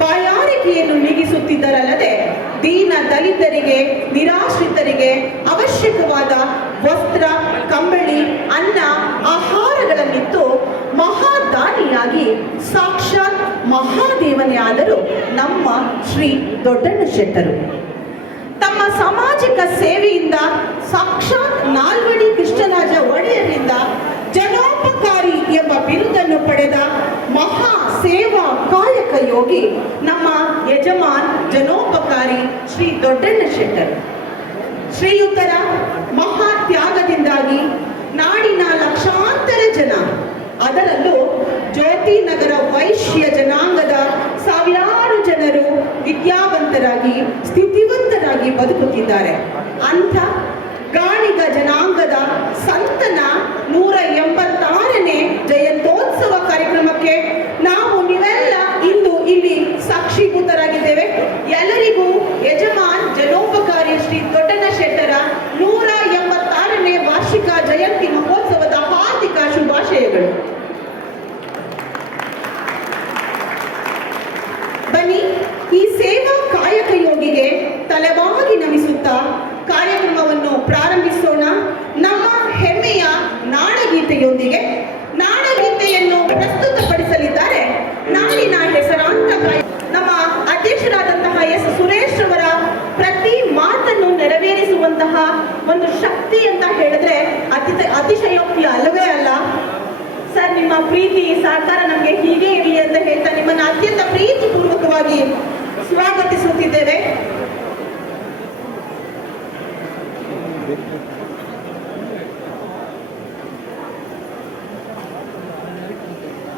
ಬಾಯಾರಿಕೆಯನ್ನು ನೀಗಿಸುತ್ತಿದ್ದರಲ್ಲದೆ ದೀನ ದಲಿತರಿಗೆ, ನಿರಾಶ್ರಿತರಿಗೆ ಅವಶ್ಯಕವಾದ ವಸ್ತ್ರ, ಕಂಬಳಿ, ಅನ್ನ, ಆಹಾರಗಳನ್ನಿತ್ತು ಮಹಾದಾನಿಯಾಗಿ ಸಾಕ್ಷಾತ್ ಮಹಾದೇವನೇ ಆದರೂ ನಮ್ಮ ಶ್ರೀ ದೊಡ್ಡಣ್ಣ ಶೆಟ್ಟರು. ತಮ್ಮ ಸಾಮಾಜಿಕ ಸೇವೆಯಿಂದ ಸಾಕ್ಷಾತ್ ನಾಲ್ವಡಿ ಕೃಷ್ಣರಾಜ ಒಡೆಯರಿಂದ ಜನೋಪಕಾರಿ ಎಂಬ ಬಿರುದನ್ನು ಪಡೆದ ಮಹಾ ಸೇವಾ ಕಾಯಕ ಯೋಗಿ ನಮ್ಮ ಯಜಮಾನ್ ಜನೋಪಕಾರಿ ಶ್ರೀ ದೊಡ್ಡಣ್ಣ ಶೆಟ್ಟರು. ಶ್ರೀಯುತರ ಮಹಾ ತ್ಯಾಗದಿಂದಾಗಿ ನಾಡಿನ ಲಕ್ಷಾಂತರ ಜನ, ಅದರಲ್ಲೂ ಜ್ಯೋತಿನಗರ ವೈಶ್ಯ ಜನಾಂಗದ ಸಾವಿರಾರು ಜನರು ವಿದ್ಯಾವಂತರಾಗಿ ಸ್ಥಿತಿವಂತರಾಗಿ ಬದುಕುತ್ತಿದ್ದಾರೆ. ಅಂಥ ಗಾಣಿಗ ಜನಾಂಗದ ಸಂತನ 186ನೇ ಜಯಂತ್ಯೋತ್ಸವ ಕಾರ್ಯಕ್ರಮಕ್ಕೆ ನಾವು ನೀವೆಲ್ಲ ಇಂದು ಇಲ್ಲಿ ಸಾಕ್ಷೀಭೂತರಾಗಿದ್ದೇವೆ. ಎಲ್ಲರಿಗೂ ಯಜಮಾನ್ ಜನೋಪಕಾರಿ ಶ್ರೀ ದೊಡ್ಡಣ್ಣ ಶೆಟ್ಟರ 186ನೇ ವಾರ್ಷಿಕ ಜಯಂತಿ ಮಹೋತ್ಸವದ ಹಾರ್ದಿಕ ಶುಭಾಶಯಗಳು. ಬನ್ನಿ, ಈ ಸೇವಾ ಕಾಯಕ ಯೋಗಿಗೆ ತಲೆಬಾಗಿ ನಮಿಸುತ್ತಾ ಕಾರ್ಯಕ್ರಮವನ್ನು ಪ್ರಾರಂಭಿಸೋಣ. ನಮ್ಮ ಹೆಮ್ಮೆಯ ನಾಡಗೀತೆಯೊಂದಿಗೆ. ನಾಡಗೀತೆಯನ್ನು ಪ್ರಸ್ತುತಪಡಿಸಲಿದ್ದಾರೆ ನಾಡಿನ ಹೆಸರಾಂತ ನಮ್ಮ ಅಧ್ಯಕ್ಷರಾದಂತಹ ಎಸ್ ಸುರೇಶ್ ಅವರ ಪ್ರತಿ ಮಾತನ್ನು ನೆರವೇರಿಸುವಂತಹ ಒಂದು ಶಕ್ತಿ ಅಂತ ಹೇಳಿದ್ರೆ ಅತಿಶಯೋಕ್ತಿ ಅಲ್ಲವೇ ಅಲ್ಲ. ಸರ್, ನಿಮ್ಮ ಪ್ರೀತಿ ಸಹಕಾರ ನಮಗೆ ಹೀಗೆ ಇರಲಿ ಅಂತ ಹೇಳ್ತಾ ನಿಮ್ಮನ್ನು ಅತ್ಯಂತ ಪ್ರೀತಿಪೂರ್ವಕವಾಗಿ ಸ್ವಾಗತಿಸುತ್ತಿದ್ದೇವೆ.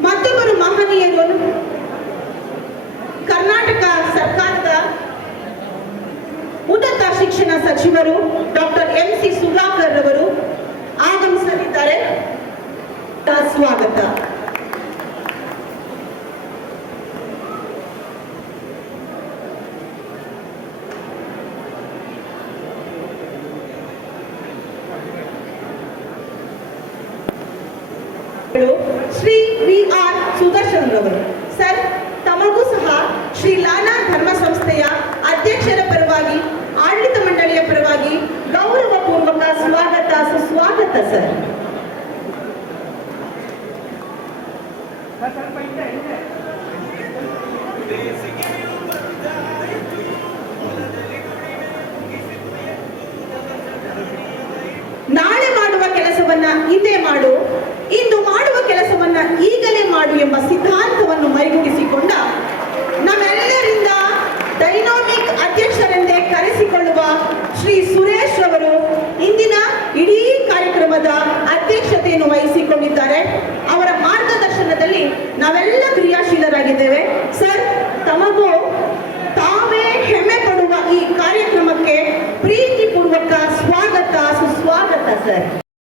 ಮತ್ತೊಬ್ಬರು ಮಹನೀಯರು ಕರ್ನಾಟಕ ಸರ್ಕಾರದ ಉನ್ನತ ಶಿಕ್ಷಣ ಸಚಿವರು ಡಾಕ್ಟರ್ MC ಸುಧಾಕರ್ ಅವರು ಆಗಮಿಸಲಿದ್ದಾರೆ. ಸ್ವಾಗತ. ಶ್ರೀ VR ಸುದರ್ಶನ್ ರವರು. ಸರ್, ತಮಗೂ ಸಹ ಶ್ರೀ ಲಾನಾ ಧರ್ಮ ಸಂಸ್ಥೆಯ ಅಧ್ಯಕ್ಷರ ಪರವಾಗಿ, ಆಡಳಿತ ಮಂಡಳಿಯ ಪರವಾಗಿ ಗೌರವಪೂರ್ವಕ ಸ್ವಾಗತ, ಸುಸ್ವಾಗತ ಸರ್. ನಾಳೆ ಮಾಡುವ ಕೆಲಸವನ್ನ ಇಂದೇ ಮಾಡು, ಇಂದು ಮಾಡುವ ಕೆಲಸವನ್ನ ಈಗಲೇ ಮಾಡು ಎಂಬ ಸಿದ್ಧಾಂತವನ್ನು ಮೈಗೂಡಿಸಿಕೊಂಡ ನಮ್ಮೆಲ್ಲರಿಂದ ಡೈನಾಮಿಕ್ ಅಧ್ಯಕ್ಷರೆಂದೇ ಕರೆಸಿಕೊಳ್ಳುವ ಶ್ರೀ ಸುರೇಶ್ ಅವರು ಇಂದಿನ ಇಡೀ ಕಾರ್ಯಕ್ರಮದ ಅಧ್ಯಕ್ಷತೆಯನ್ನು ವಹಿಸಿಕೊಂಡಿದ್ದಾರೆ. ಅವರ ಮಾರ್ಗದರ್ಶನದಲ್ಲಿ ನಾವೆಲ್ಲ ಕ್ರಿಯಾಶೀಲರಾಗಿದ್ದೇವೆ. ಸರ್, ತಮಗೂ ತಾವೇ ಹೆಮ್ಮೆ ಪಡುವ ಈ ಕಾರ್ಯಕ್ರಮಕ್ಕೆ ಪ್ರೀತಿಪೂರ್ವಕ ಸ್ವಾಗತ, ಸುಸ್ವಾಗತ ಸರ್.